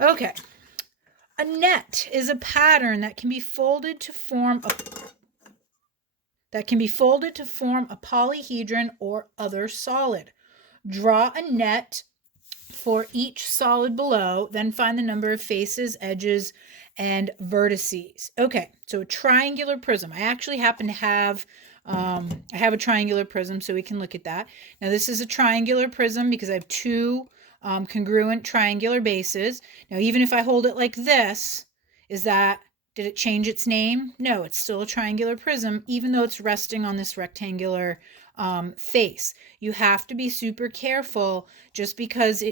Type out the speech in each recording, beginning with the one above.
Okay. A net is a pattern that can be folded to form a polyhedron or other solid. Draw a net for each solid below, then find the number of faces, edges, and vertices. Okay, so a triangular prism. I actually happen to have I have a triangular prism, so we can look at that. Now this is a triangular prism because I have two congruent triangular bases. Now even if I hold it like this, did it change its name? No, it's still a triangular prism, even though it's resting on this rectangular face. You have to be super careful. Just because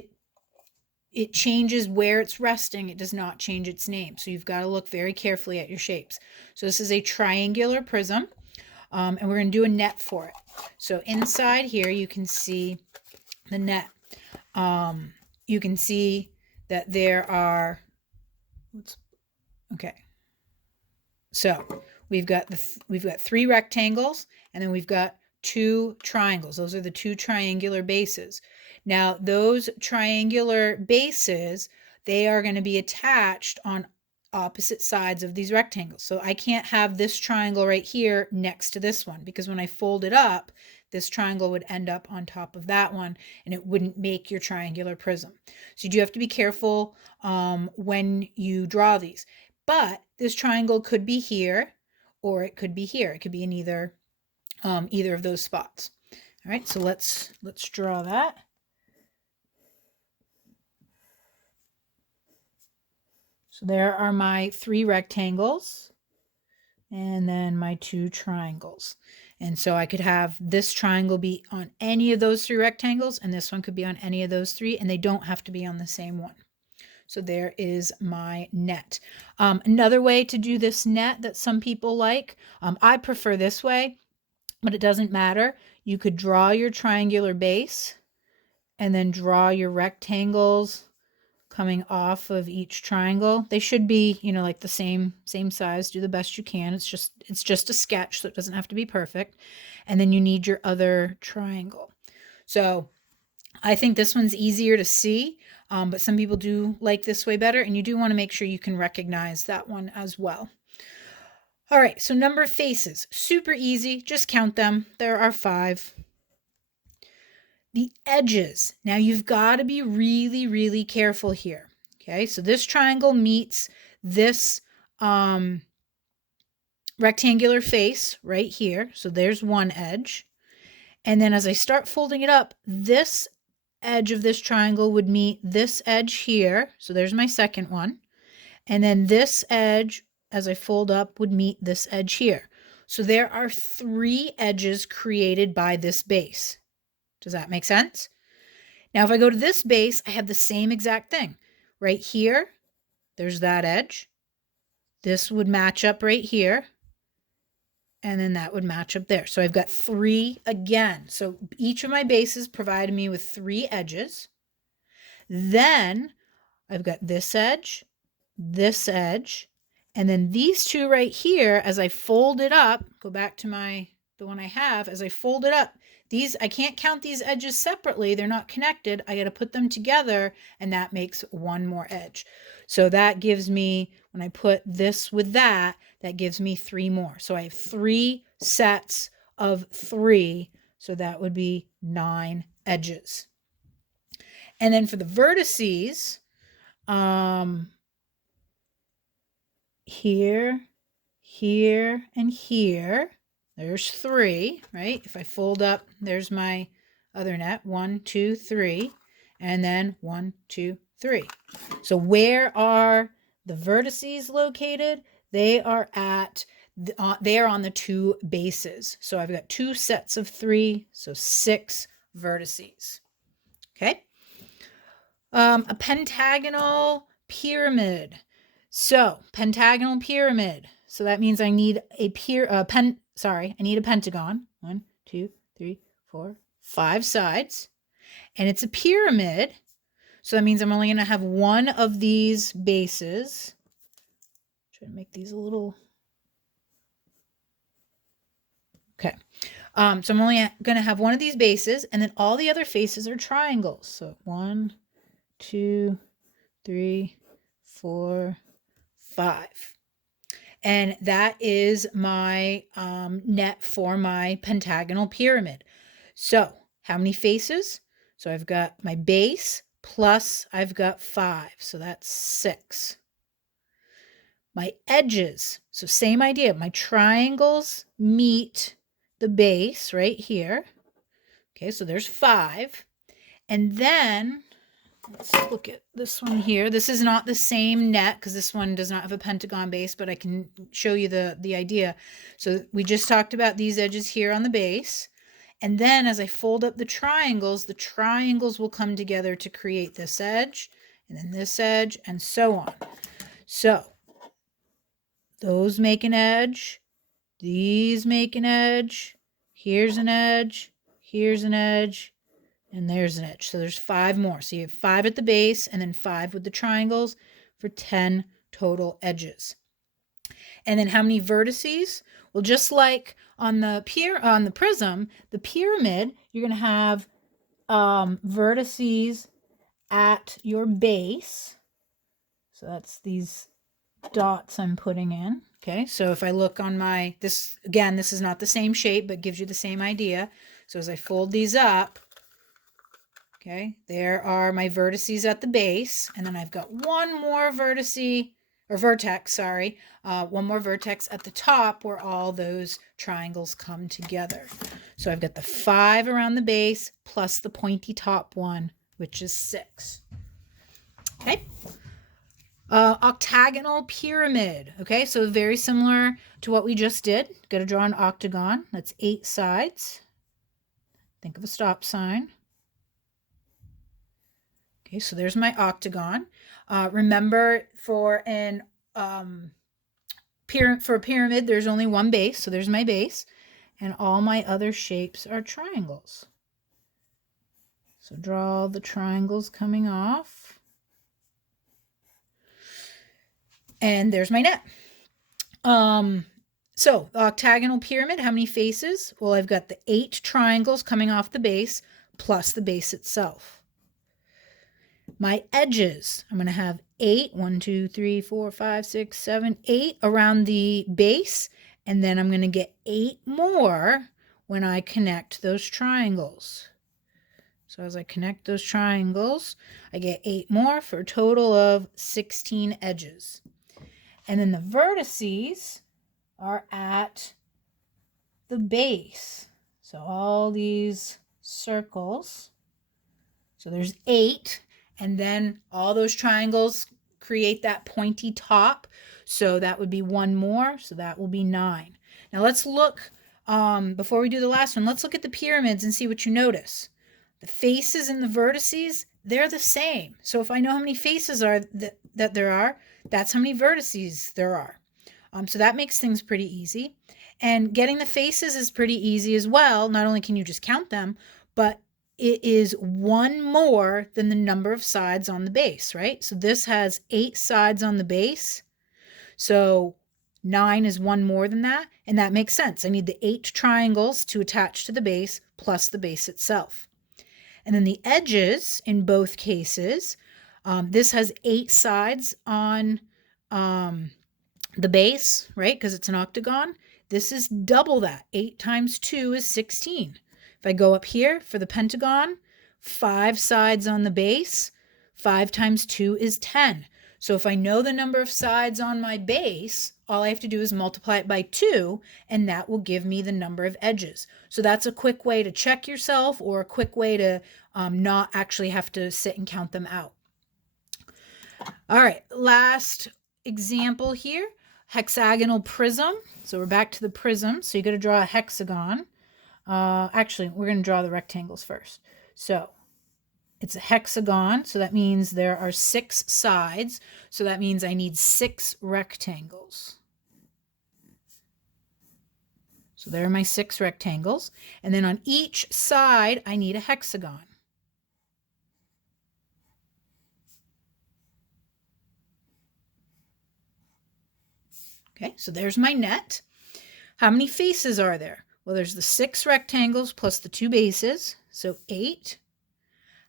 it changes where it's resting, it does not change its name. So you've got to look very carefully at your shapes. So this is a triangular prism, and we're going to do a net for it. So inside here, you can see the net. You can see that there are, okay. So we've got three rectangles, and then we've got two triangles. Those are the two triangular bases. Now those triangular bases, they are going to be attached on opposite sides of these rectangles. So I can't have this triangle right here next to this one, because when I fold it up, this triangle would end up on top of that one, and it wouldn't make your triangular prism. So you do have to be careful when you draw these. But this triangle could be here, or it could be here. It could be in either of those spots. All right, so let's draw that. So there are my three rectangles, and then my two triangles. And so I could have this triangle be on any of those three rectangles, and this one could be on any of those three, and they don't have to be on the same one. So there is my net. Another way to do this net that some people like, I prefer this way, but it doesn't matter. You could draw your triangular base and then draw your rectangles coming off of each triangle. They should be, like the same size. Do the best you can. It's just a sketch, so it doesn't have to be perfect. And then you need your other triangle. So I think this one's easier to see, but some people do like this way better, and you do want to make sure you can recognize that one as well. All right, so number of faces, super easy. Just count them. There are 5. The edges. Now you've got to be really, really careful here. Okay, so this triangle meets this rectangular face right here. So there's one edge. And then as I start folding it up, this edge of this triangle would meet this edge here. So there's my second one. And then this edge, as I fold up, would meet this edge here. So there are 3 edges created by this base. Does that make sense? Now, if I go to this base, I have the same exact thing. Right here, there's that edge. This would match up right here. And then that would match up there. So I've got 3 again. So each of my bases provided me with 3 edges. Then I've got this edge, and then these 2 right here, as I fold it up, go back to the one I have, as I fold it up, I can't count these edges separately. They're not connected. I got to put them together, and that makes 1 more edge. So that gives me, when I put this with that gives me 3 more. So I have 3 sets of 3. So that would be 9 edges. And then for the vertices, here, here, and here, there's 3, right? If I fold up, there's my other net, 1, 2, 3, and then 1, 2, 3. So where are the vertices located? They are on the 2 bases. So I've got 2 sets of 3, so 6 vertices. Okay. A pentagonal pyramid. So pentagonal pyramid. So that means I need I need a pentagon. 1, 2, 3, 4, 5 sides. And it's a pyramid. So that means I'm only going to have one of these bases. Try to make these a little. Okay. So I'm only going to have one of these bases, and then all the other faces are triangles. So 1, 2, 3, 4, 5. And that is my net for my pentagonal pyramid. So how many faces? So I've got my base plus I've got 5. So that's 6. My edges. So same idea. My triangles meet the base right here. Okay, so there's 5. And then let's look at this one here. This is not the same net because this one does not have a pentagon base, but I can show you the idea. So we just talked about these edges here on the base. And then as I fold up the triangles will come together to create this edge, and then this edge, and so on. So those make an edge. These make an edge. Here's an edge. Here's an edge. And there's an edge. So there's 5 more. So you have 5 at the base and then 5 with the triangles for 10 total edges. And then how many vertices? Well, just like on the prism, the pyramid, you're going to have vertices at your base. So that's these dots I'm putting in. Okay, so if I look on this is not the same shape, but gives you the same idea. So as I fold these up, okay, there are my vertices at the base, and then I've got one more vertex at the top where all those triangles come together. So I've got the 5 around the base plus the pointy top one, which is 6. Okay. Octagonal pyramid. Okay, so very similar to what we just did. Got to draw an octagon. That's 8 sides. Think of a stop sign. Okay, so there's my octagon. Remember, for a pyramid, there's only one base. So there's my base, and all my other shapes are triangles. So draw the triangles coming off. And there's my net. So the octagonal pyramid, how many faces? Well, I've got the 8 triangles coming off the base plus the base itself. My edges, I'm going to have 8, 1, 2, 3, 4, 5, 6, 7, 8 around the base. And then I'm going to get 8 more when I connect those triangles. So as I connect those triangles, I get 8 more for a total of 16 edges. And then the vertices are at the base. So all these circles. So there's 8. And then all those triangles create that pointy top. So that would be 1 more. So that will be 9. Now let's look, before we do the last one, let's look at the pyramids and see what you notice. The faces and the vertices, they're the same. So if I know how many faces are that there are, that's how many vertices there are. So that makes things pretty easy. And getting the faces is pretty easy as well. Not only can you just count them, but it is 1 more than the number of sides on the base, right? So this has 8 sides on the base. So 9 is 1 more than that. And that makes sense. I need the 8 triangles to attach to the base plus the base itself. And then the edges in both cases, this has 8 sides on the base, right? Because it's an octagon. This is double that. 8 times 2 is 16. If I go up here for the pentagon, 5 sides on the base, 5 times 2 is 10. So if I know the number of sides on my base, all I have to do is multiply it by 2, and that will give me the number of edges. So that's a quick way to check yourself, or a quick way to not actually have to sit and count them out. All right, last example here, hexagonal prism. So we're back to the prism. So you got to draw a hexagon. Actually, we're going to draw the rectangles first. So it's a hexagon, so that means there are 6 sides. So that means I need 6 rectangles. So there are my 6 rectangles. And then on each side, I need a hexagon. Okay, so there's my net. How many faces are there? Well, there's the 6 rectangles plus the 2 bases, so 8.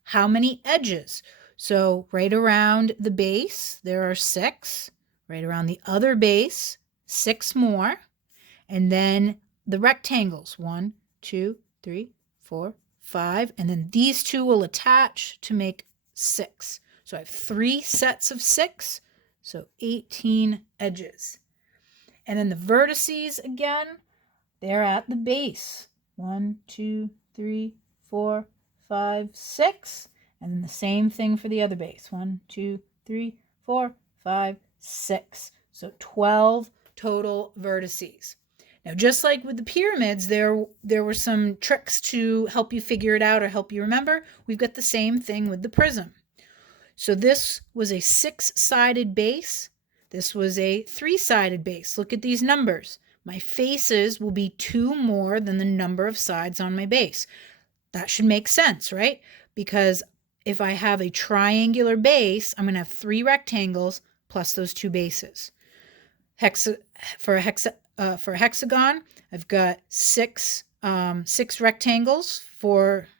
How many edges? So right around the base, there are 6. Right around the other base, 6 more. And then the rectangles, 1, 2, 3, 4, 5. And then these two will attach to make 6. So I have 3 sets of 6, so 18 edges. And then the vertices again, they're at the base. 1, 2, 3, 4, 5, 6. And then the same thing for the other base. 1, 2, 3, 4, 5, 6. So 12 total vertices. Now, just like with the pyramids, there were some tricks to help you figure it out or help you remember. We've got the same thing with the prism. So this was a 6-sided base. This was a 3-sided base. Look at these numbers. My faces will be 2 more than the number of sides on my base. That should make sense, right? Because if I have a triangular base, I'm going to have 3 rectangles plus those 2 bases. For a hexagon, I've got 6 rectangles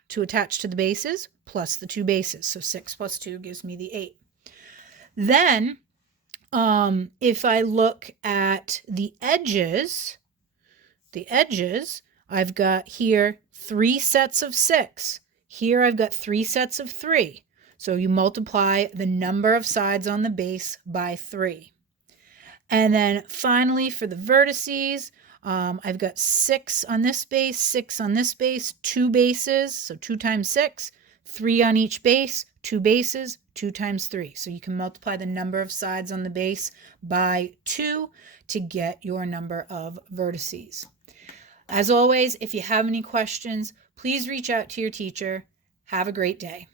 to attach to the bases plus the 2 bases. So 6 plus 2 gives me the 8. Then if I look at the edges, I've got here 3 sets of 6. Here I've got 3 sets of 3. So you multiply the number of sides on the base by 3. And then finally for the vertices, I've got 6 on this base, 6 on this base, 2 bases, so 2 times 6, 3 on each base, 2 bases, 2 times 3. So you can multiply the number of sides on the base by 2 to get your number of vertices. As always, if you have any questions, please reach out to your teacher. Have a great day.